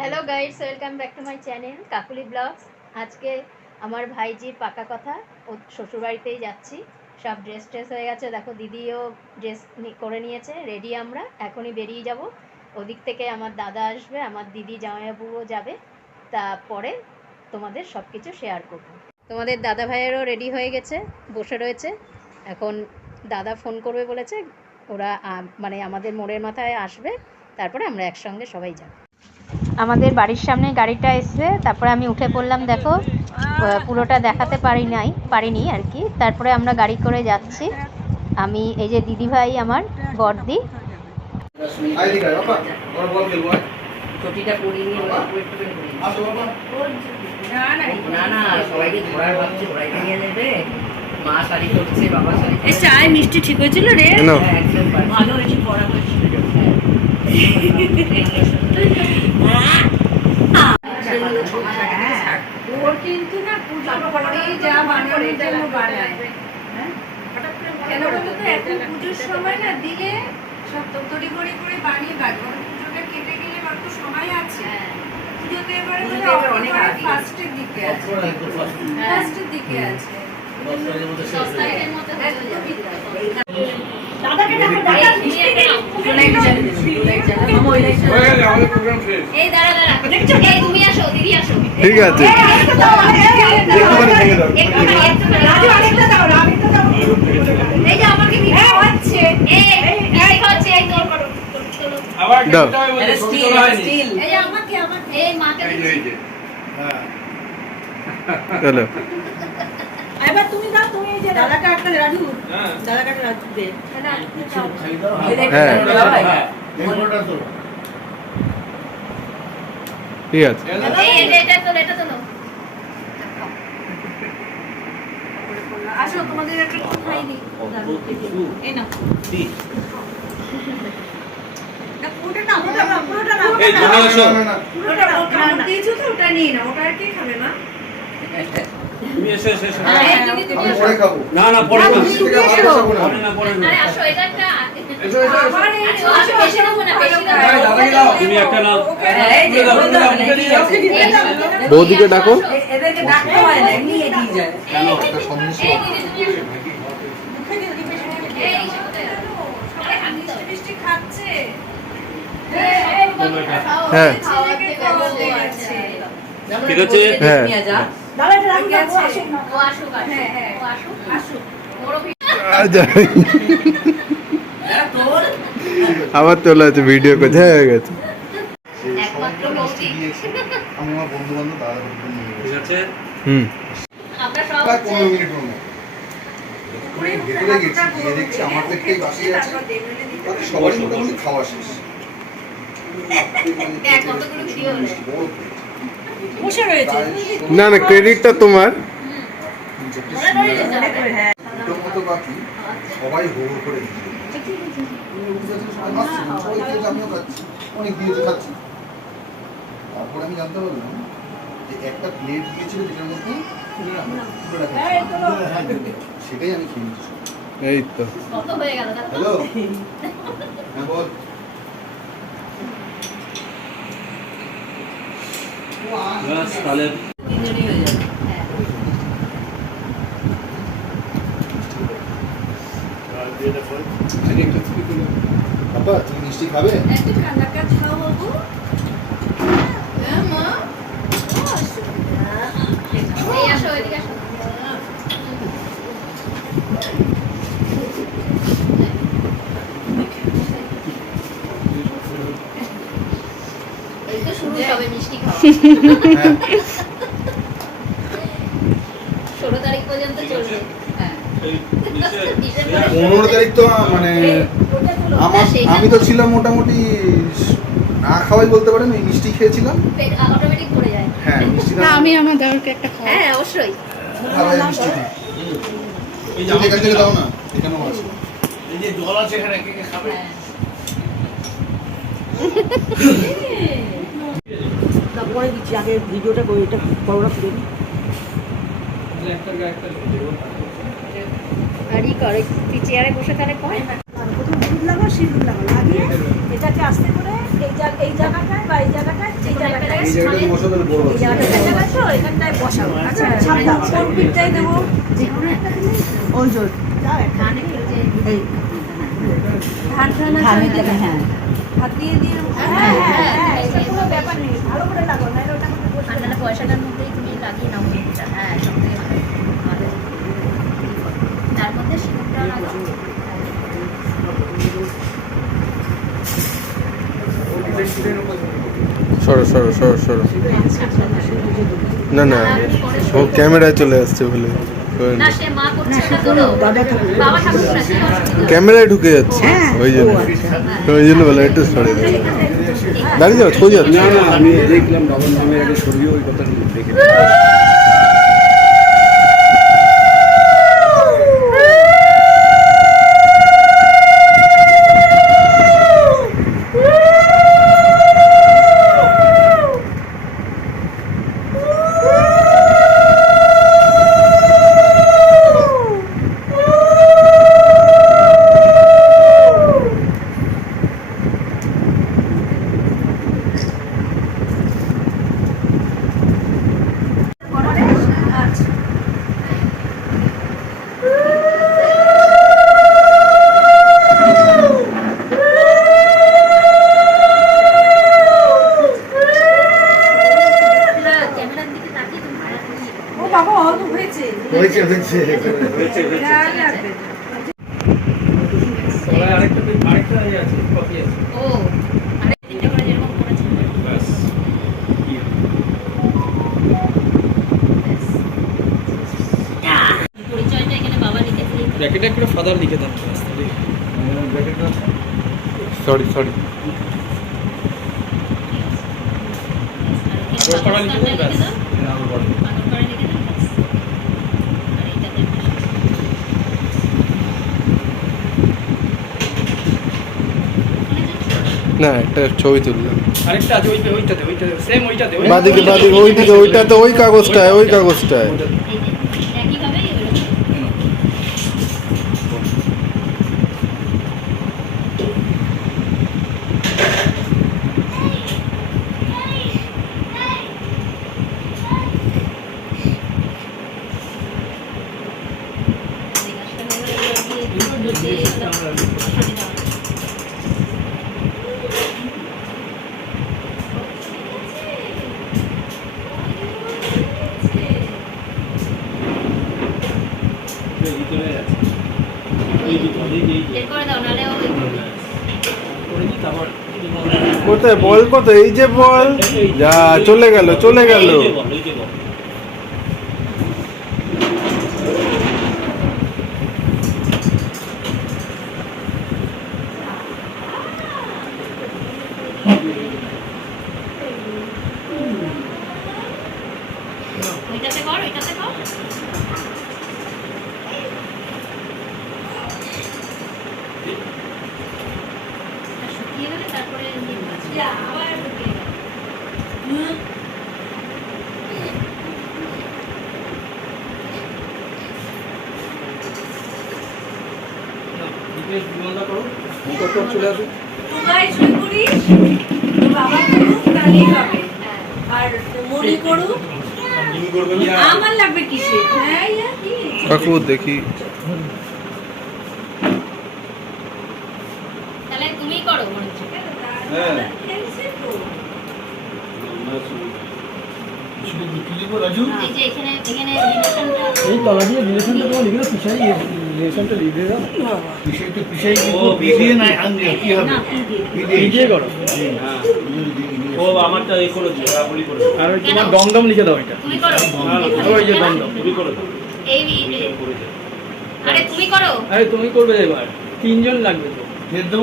Hello guys, welcome back to my channel Kakuli vlogs. আজকে আমার ভাইজির পাকা কথা, ও শ্বশুরবাড়িতেই যাচ্ছি। সব ড্রেস হয়ে গেছে, দেখো দিদিও ড্রেস করে নিয়েছে, রেডি। আমরা এখনই বেরিয়ে যাব। ওদিক থেকে আমার দাদা আসবে, আমার দিদি জামাইবাবুও যাবে। তারপরে তোমাদের সব কিছু শেয়ার করব। তোমাদের দাদা ভাইয়েরও রেডি হয়ে গেছে, বসে রয়েছে। এখন দাদা ফোন করবে বলেছে, ওরা মানে আমাদের মোড়ের মাথায় আসবে, তারপরে আমরা একসঙ্গে সবাই যাব। আমাদের বাড়ির সামনে গাড়িটা এসছে, তারপরে আমি উঠে পড়লাম। দেখো পুরোটা দেখাতে পারিনি আর কি। তারপরে আমরা গাড়ি করে যাচ্ছি। আমি এই যে দিদি ভাই, আমার বড়দি। চায় মিষ্টি ঠিক হয়েছিল রে, ভালো হয়েছে, পড়া হয়েছিল। ওর কিন্তু না পুজোর পরেই যা বানানোর জন্য বানায়, কেন বলতো তো এখন পুজোর সময় না দিলে সব তড়ি ঘড়ি করে বানিয়ে কাটবো, পুজোটা কেটে গেলে অল্প সময় আছে। পুজোতে এবারে অনেক ফার্স্টের দিকে আছে, ফার্স্টের দিকে আছে। দাদাকে ডাকো, দাদা মিষ্টি দাও। এই দাঁড়া দাঁড়া, দেখছো এই তুমি আসো, দিদি আসো। ঠিক আছে, এই যে আমাকে দিদি খাওয়াচ্ছে, এই খাওয়াচ্ছে, এই তো আবার দাও। স্টিল এই যে আমাকে এই মাকে দিচ্ছি। হ্যাঁ চলো, এবার তুমি দাও, তুমি এই যে দাদাকে একটা রাজু, দাদাকে একটা রাজু দে। হ্যাঁ ঠিক আছে। এটা তো আসো, তোমাদের একটা খাইনি। এই না না পুরোটা না, পুরোটা না, এই তুমি আসো, পুরোটা না, ওটা দিয়েছো তো, ওটা নিয়ে না, ওটা আর কি খাবে মা? তুমি এসো এসো এসো। তুমি পরে খাবো। না না পরে খাবো, পরে না পরে আরে আসো, এটা একটা এসো আবার এই আসো, বেশি দাও না, বেশি দাও। দাদাকে দাও, তুমি একটা নাও। এই যে বৌদিকে ডাকো। এদেরকে ডাকতে হয় না, এমনি এগিয়ে যায়। কেন? একটা সন্দেশ এই দিদি তুমি মুখে দিয়ে দিবে, এই সবাই মিষ্টি খাচ্ছে। হ্যাঁ ঠিক ঠিক আছে, হ্যাঁ দাদা এটা রাখি আছে, ও আসুক, হ্যাঁ হ্যাঁ ও আসুক, আসুক বড় আবার তোলা আছে, ভিডিও করছে, হয়ে গেছে। একমাত্র বৌদি। আমার বন্ধু বান্ধব দাদা বন্ধু নিয়ে ঠিক আছে। আমরা সব প্রায় হচ্ছে 15 মিনিট মনে ভেতরে গেছি, গিয়ে দেখছি আমার দেখতেই বাসি আছে, তাতে সবার মোটামুটি খাওয়া শেষ। দেখ কতগুলো ভিডিও হলো। বড় বসে রয়েছে। না না, ক্রেডিটটা তোমার। দুটোর মতো বাকি, সবাই হো হো করে দিচ্ছে। সবাই খেয়েছে, আমিও খাচ্ছি, অনেক দিয়েছে খাচ্ছি। তারপর আমি জানতে পারলাম যে একটা প্লেট দিয়েছিল যেটার মধ্যে সেটাই আমি খেয়ে নিচ্ছি। এই তো কত হয়ে গেল দেখো। হ্যালো, হ্যাঁ বল। বাস তাহলে তিনজনই হয়ে যাবে। হ্যাঁ বাবা তুমি মিষ্টি খাবে? একটু ঠান্ডা কাজ খাও বাবু। হ্যাঁ মা, এই আসো, এদিকে আসো। এই তো শুরু হবে মিষ্টি খাওয়া। 16 তারিখ পর্যন্ত চলবে। হ্যাঁ 15 তারিখ তো মানে আমি তো ছিলাম মোটামুটি না খাওয়াই বলতে পারেন, ওই মিষ্টি খেয়েছিলাম। পেট অটোমেটিক ভরে যায়। হ্যাঁ মিষ্টি আমি আমার দাদাকে একটা খাওয়া। হ্যাঁ অবশ্যই। খাওয়াই মিষ্টি খাই। তুমি এখান থেকে দাও না, এখানেও আছে। এই যে জল আছে এখানে, কে কে খাবে? হ্যাঁ তারপরে দিচ্ছি, আগে ভিডিওটা করে এটা বড়রা করে দিই। আর ই করে, তুই চেয়ারে বসে তাহলে কর। প্রথম দুধ লাগাও, সিঁদুর লাগাও, লাগিয়ে এটাকে আস্তে করে এই জায়গাটায় বা এই জায়গাটায় এই জায়গাটা বসাবো, এখানটায় বসাবো। আচ্ছা, সাবধান, কোন পিঠটাই দেবো? যেকোনো একটা দিলেই তো। ওই জোর। ধানে কেউ যে এই ধান ঠান আছে, ওই জায়গায়। হাত দিয়ে দিয়ে এটা কোনো ব্যাপার নেই, ভালো করে লাগো, নাহলে ওটা আমাকে বসে আর নাহলে পয়সাটার মধ্যেই তুমি লাগিয়ে নাও মুখটা। হ্যাঁ, সব থেকে ভালো। ভালো। তার মধ্যে সিঁদুরটা লাগাও। সরো সরো সরো সরো না না ও ক্যামেরায় চলে আসছে বলে না, সে মা করছে ওটা তোলো। বাবা ঠাকুর না, সে অসুবিধা নেই। ক্যামেরায় ঢুকে যাচ্ছে ওই জন্য বলে একটু সরে দাঁড়িয়ে যাও সোজা না না আমি দেখলাম বাবার নামের একটা ছবি ওই কথা দেখে ক্যামেরার দিকে তাকিয়ে তুমি হাত দিয়ে ও বাবা, অল্প হয়েছে। হয়েছে যা লাগবে। আরেকটা আছে কপি আছে ও আরে তিনটে করে যেরকম করেছিল। ব্যাস পরিচয়টা এখানে বাবা লিখে দিলেই তো। ব্র্যাকেটে একটা ফাদার লিখে দাও সরি সরি আর ওখানে আগরপাড়া লিখে দাও, ব্যাস। আগরপাড়া লিখে দাও, ব্যাস। আর এইটাতে না একটা ছবি তুললাম আরেকটা আছে ওইটাতে সেম ওইটাতে বাদিকে বাদিকে ওইদিকে ওইটাতে ওই কাগজটায় এই যে একইভাবে ভিতরে আছে এই ভিতরে বের করে দাও, নাহলে ওই করে দিই তারপর কোথায় বল কোথায় এই যে বল যা চলে গেল চলে গেল এই যে বল ওইটাতে কর, ওইটাতে কর। আর শুকিয়ে গেলে তারপরে নিয়ে আসবে। আবার ঢুকে গেল। চলে আসুন টুকাই শুই করিস, তোর বাবা করুক, তাহলেই হবে। আর মনি করুক, আমার লাগবে কিসে? হ্যাঁ, ইয়া কি? কাকু দেখি তাহলে তুমিই করো মনে হচ্ছে। হ্যাঁ। খেলছে তো। এই যে এখানে রিলেশনটা এই তলা দিয়ে রিলেশনটা তোমার লিখে দাও পিছাই রিলেশনটা লিখে দাও না লিখে করো ও আমারটা এই করে দিও বলি করে দাও। আর ওই তোমার দমদম লিখে দাও এটা তুমি করো। ওই যে দমদম তুমি করে দাও এই আরে তুমি করো। আরে তুমি করবে এবার তিনজন লাগবে তো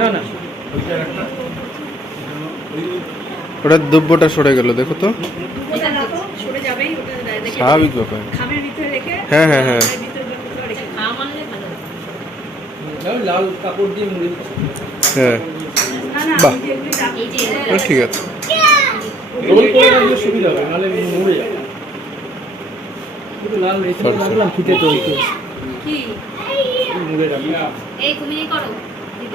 না না ওটা দুব্বটা সরে গেল দেখো তো ওটা রাখো, সরে যাবেই, ওটা রেখে দাও। স্বাভাবিক ব্যাপার খামের ভিতরে রেখে, হ্যাঁ হ্যাঁ হ্যাঁ খামের ভিতরে রেখে দাও। খাওয়া মানলে ভালো হবে। দাও, লাল কাপড় দিয়ে মুড়ে হ্যাঁ না না, বাহ। এই যে এগুলি রাখো। এই যে ও, ঠিক আছে রোল করে রাখলে সুবিধা হবে নাহলে মুড়ে যাবে একটু লাল রেখে রাখলাম ফিতে তো একটু কি? মুড়ে রাখলাম এই তুমি করো।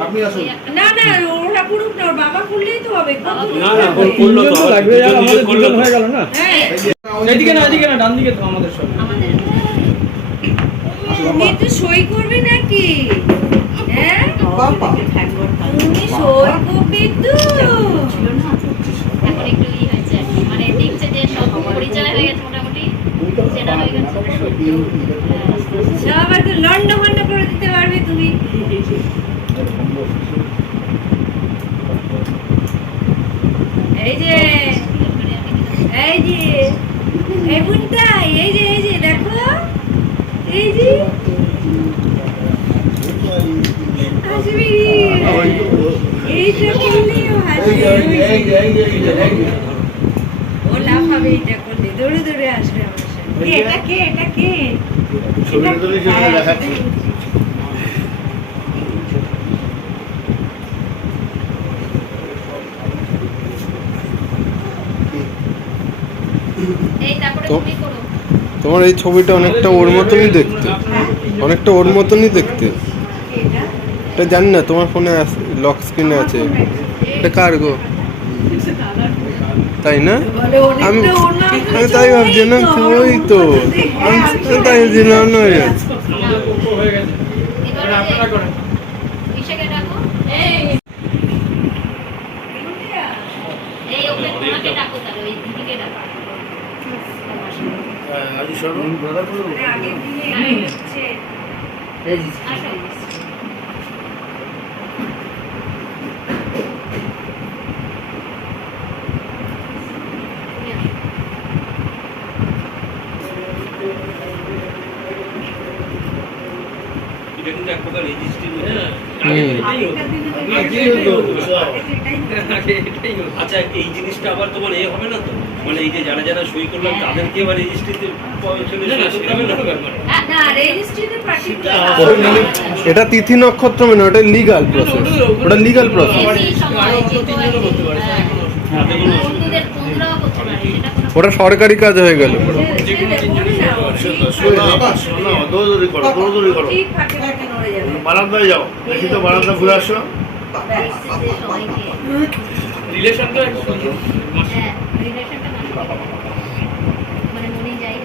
আপনি আসুন। না না ওরা করুক না, ওর বাবা করলেই তো হবে। না না করলো তো দুজন লাগবে, আর আমাদের দুজন হয়ে গেল না। হ্যাঁ এদিকে না, এদিকে না, ডান দিকে তো আমাদের সব। আমাদের তুমি তো সই করবে নাকি? হ্যাঁ বাবা তুমি সই করবে তো? এখন একটু হয়েছে আর কি। মানে দেখছে যে সব পরিচয় হয়ে গেছে মোটামুটি, চেনা হয়ে গেছে। সব একটু লন্ড ভন্ড করে দিতে পারবে তুমি। এই যে এই যে এই বুনটা, এই যে দেখো, এই যে হাসবি, এইটা করলেও হাসবে। ও লাফাবে এইটা করলে, দৌড়ে দৌড়ে আসবে আমার সাথে। এটা কে? এটা কে? ছবিটা তুলে সেটা দেখাচ্ছি। এই তারপরে তো- তুমি করো। তোমার এই ছবিটা অনেকটা ওর মতনই দেখতে, অনেকটা ওর মতনই দেখতে। এটা এটা জানি না, তোমার ফোনে লক স্ক্রিনে আছে। এটা কার গো? তাই না? বলে আমি অনেকটা ওর নাম আমি তাই ভাবছি না, ওই তো আমি তাই দিলাম না। আমাদের পক্ষ হয়ে গেছে। এবার আপনারা করেন। বিশাকে ডাকো। এই ওকে তোমাকে ডাকো, তাহলে ওই দিদিকে ডাকো। আজ শোনুন দাদা বলুন। আগের দিনে হচ্ছে আসো। তুমি আসো। এটা কিন্তু এক প্রকার রেজিস্ট্রি আগেকার দিনে আচ্ছা এই জিনিসটা আবার তোমার এ হবে না তো, মানে এই যে যারা যারা সই করলাম তাদেরকে এবার রেজিস্ট্রিতে না রেজিস্ট্রিতে পার্টিকুলার এটা তিথি নক্ষত্র মানে ওটা লিগাল প্রসেস, ওটা লিগাল প্রসেস। বেশি সময় যে বন্ধুরাও করতে পারে, সেটা কোনো ওটা সরকারি কাজ হয়ে গেল। শোনো দৌড়দৌড়ি করো, দৌড়দৌড়ি করো। ঠিক ফাঁকে ফাঁকে নড়ে যাবে। বারান্দায় যাও, দেখি তো বারান্দা ঘুরে আসো। পরিস্থিতি সবাইকে রিলেশনটা একটু হ্যাঁ রিলেশনটা মানে মনে যাই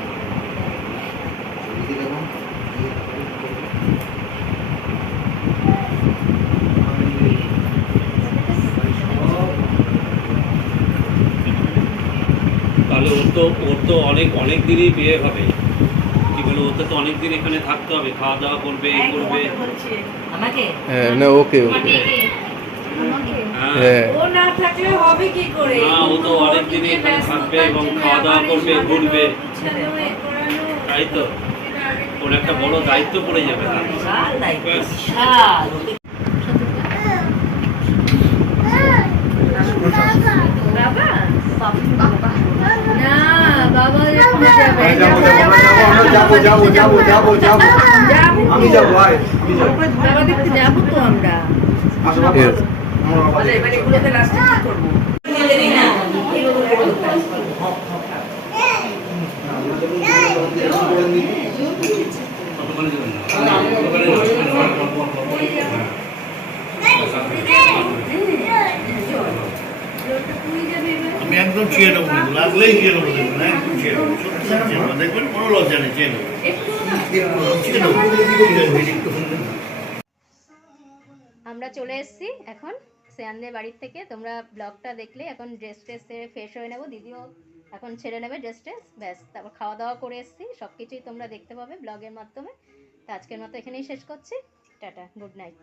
তাহলে ওর তো অনেক অনেক দিনই বিয়ে হবে, কি বলে ওতে তো অনেক দিন এখানে থাকতে হবে, খাওয়া দাওয়া করবে এই করবে। আমাকে হ্যাঁ না, ওকে ওকে আমাকে হ্যাঁ হ্যাঁ। ও না থাকলে হবে কি করে? না, ও তো অনেক দিনই এখানে থাকবে এবং খাওয়া দাওয়া করবে, ঘুরবে। তাই তো ওর একটা বড় দায়িত্ব পড়ে যাবে। ব্যাস। বাবা বাবা না বাবা এখনো যাবে। যাবো যাবো যাবো যাবো যাবো যাবো আমি যাবো আয় বাবা দেখতে যাবো তো আমরা। আসো বাবা। Yes. আমার বাবা। এবার এগুলোতে লাস্টে কি করবো? কতক্ষণে যাবেন না? আমি একদম চেয়ে নেবো, লাগলেই চেয়ে নেবো, দেখবেন একদম চেয়ে নেবো, সত্যি চেয়ে নেবো, দেখবেন কোনো লজ্জা নেই, চেয়ে নেবো। চেয়ে নেবো। আমরা চলে এসেছি এখন শ্রেয়ানদের বাড়ির থেকে। তোমরা ব্লগটা দেখলে এখন ড্রেস ট্রেস সেরে ফ্রেশ হয়ে নেবো, দিদিও এখন ছেড়ে নেবে ড্রেস ট্রেস, ব্যাস তারপর খাওয়া দাওয়া করে এসেছি। সব কিছুই তোমরা দেখতে পাবে ব্লগের মাধ্যমে। তো আজকের মতো এখানেই শেষ করছি। Tata, good night.